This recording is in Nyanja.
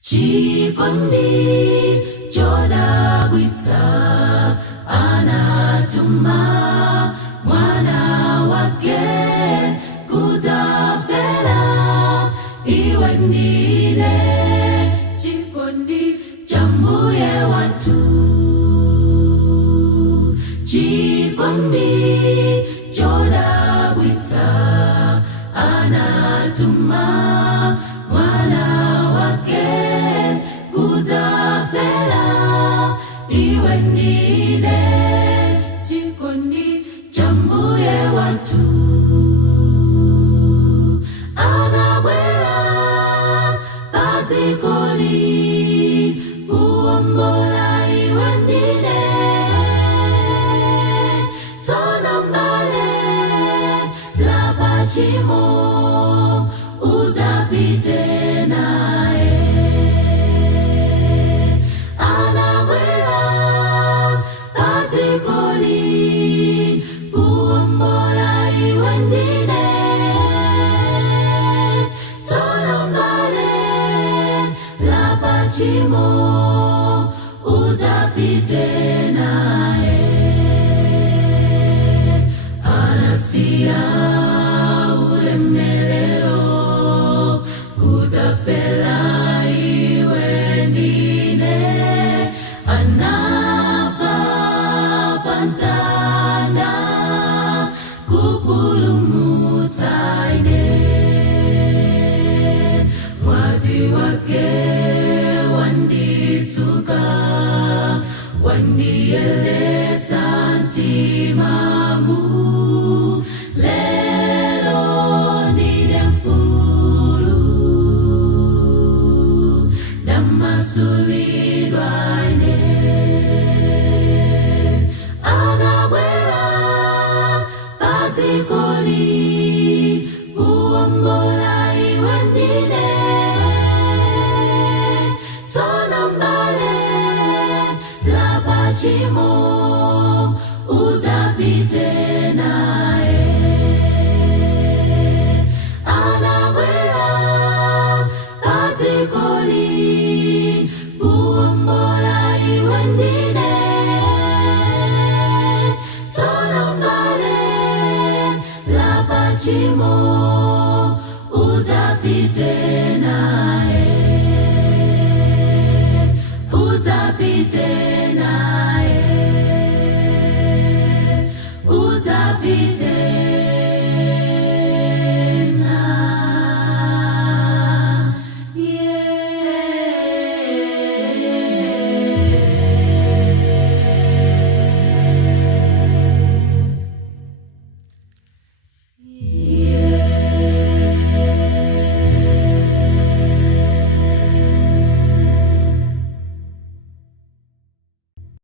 Chikondi chodabwitsa anatuma mwana wake kudzafera iwe ndine. Chikondi cha Mbuye wathu, chikondi chodabwitsa anatuma mwana wake kudzafera iwe ndine. Chikondi cha Mbuye wathu anabwera padzikoli kuwombola iwe ndine. Tsono mbale la pachimo udzapite naye. Anabwera padzikoli kuwombola iwe ndine. Tsono mbale la pachimo udzapite naye. Anasiya ulemelero kudzafera iwe ndine. Anafa pamtanda kupulumutsa ine. Mwazi wake wanditsuka, wandiyele